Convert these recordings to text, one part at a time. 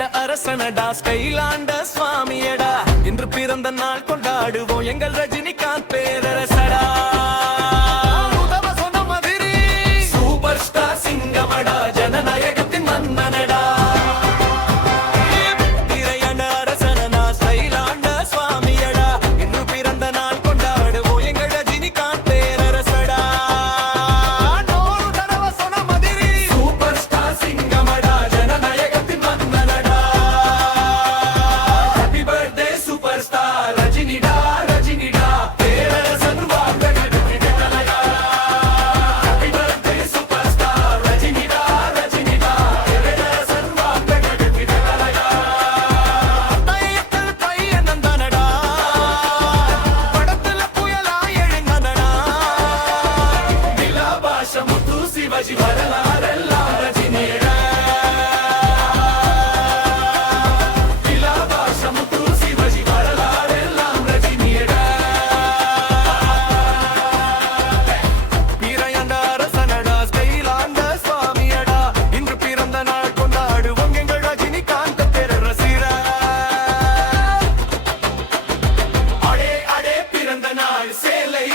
பிறையண்ட அரசனடா ஸ்கைலாண்ட சுவாமியடா இன்று பிறந்த நாள் கொண்டாடுவோம் எங்கள் ரஜினிகாந்த் பேரரசடா சூப்பர் ஸ்டார் சிங்கமடா ஜனநாயகத்தின் மன்னனடா பிறையண்ட அரசனடா ஸ்கைலாண்ட சுவாமியடா இன்று பிறந்த நாள் கொண்டாடுவோம் எங்கள் ரஜினிகாந்த் பேரரசடா சூப்பர் ஸ்டார் சிங்கமடா ஜனநாயகத்தின் மன்னனடா ஹாப்பி பர்த்டே சூப்பர் ஸ்டார் ரஜினிடா ரஜினிடா பேரரசன் வாழ்க விடுதலையா ஹாப்பி பர்த்டே சூப்பர் ஸ்டார் ரஜினிடா ரஜினிடா பேரரசன் வாழ்க விடுதலையா தையத்தில் பையன் தனடா படத்துல புயலா எழுந்தனடா நிலாபாஷ முத்து சிவாஜி வரலாறெல்லாம் ரஜினியடா நிலாபாஷ முத்து சிவாஜி வரலாறெல்லாம் ரஜினியடா பிறையண்ட அரசனடா ஸ்கைலாண்ட சுவாமியடா இன்று பிறந்த நாள் கொண்டாடுவோம் எங்கள் ரஜினிகாந்த் பேரரசிரா அடே அடே பிறந்த நாள் சேலை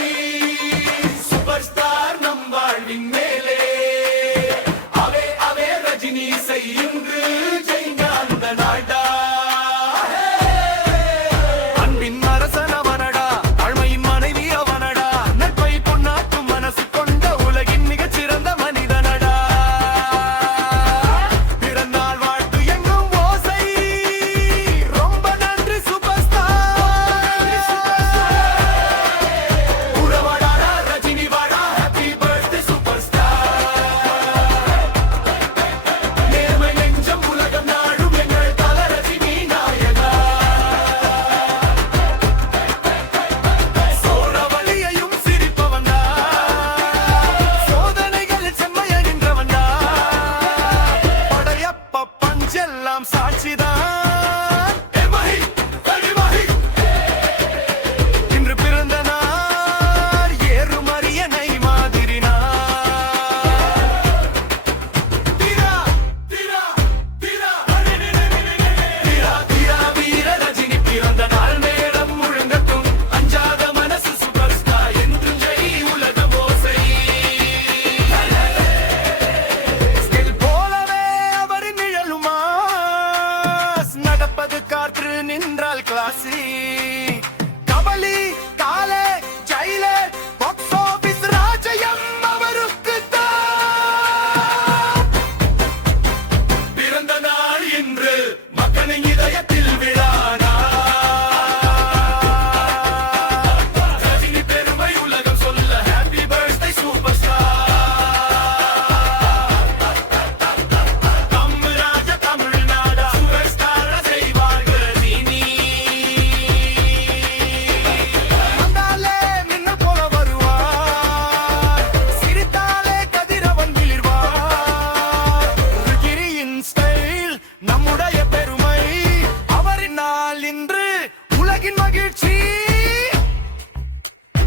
சூப்பர் ஸ்டார் நம் வாழ்வின் மேலே அவே அவே ரஜினி செய்யுங்கு ஜெயிங்க அந்த நாடா அன்பின் அரசன் அவனடா தாழ்மையின் மனைவி அவனடா நட்பை பொன்னாக்கும் மனசு கொண்ட உலகின் மிகச்சிறந்த மனிதனடா பிறந்தாள் வாழ்த்து எங்கும் ஓசை ரொம்ப நன்றி சூப்பர் ஸ்டார் உறவாடாடா ரஜினி வாடா ஹாப்பி பர்த்டே சூப்பர் ஸ்டார் நேர்மை நெஞ்சம் உலகம் நாடும் எங்கள் தல ரஜினி நாயகா சோழவழியையும் சிரிப்பவன்டா சோதனைகள் செம்மைய நின்றவன்டா படையப்ப பஞ்செல்லாம் சாட்சிதான் இன்று பிறந்த நாள் ஏறுமரியனை மாதிரி தீரா தீரா தீரா தீரா தீரா வீர ரஜினி பிறந்த நாள் மேடம் முழங்கட்டும் அஞ்சாத மனசு சூப்பர் ஸ்டார் என்றும் ஜெய் உலக ஓசை ஸ்கில் போலவே அவரின் நிழலுமா நடப்பது காற்று நின்றால் கிளாசி கபலி காலே ஜெயிலர் பாக்ஸ் ஆபீஸ் ராஜயம் அவருக்கு பிறந்த நாள் இன்று மக்களின் இதயத்தில் விழானா ரஜினி பெருமை உலகம் சொல்ல ஹாப்பி பர்த்டே சூப்பர் ஸ்டார் தமிழ்ராஜ தமிழ்நாடா சூப்பர் ஸ்டார் செய்வார்கள் நீ வந்தாலே மின்ன போல வருவார் சிரித்தாலே கதிரவன் விளிர்வார் கிரியின் ஸ்டைல் நம்முடைய பெருமை அவரின் நாள் இன்று உலகின் மகிழ்ச்சி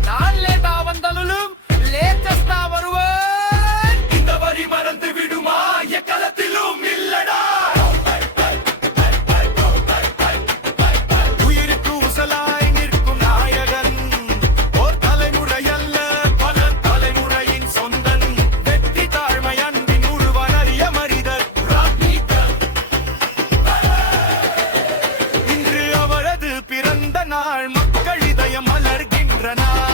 நான் லேட்டா வந்தாலும் லேட்டஸ்டா வருவார் இந்த வரி மறந்து விடுமா எக்களத்திலும் இல்லடா உயிருக்கு உசலாய் நிற்கும் நாயகன் ஓர் தலைமுறை அல்ல பல தலைமுறையின் சொந்தன் வெற்றி தாழ்மை அன்பின் உருவன் அறிய மரிதர் இன்று அவரது பிறந்த நாள் மக்கள் இதயம் மலர்கின்ற நாள்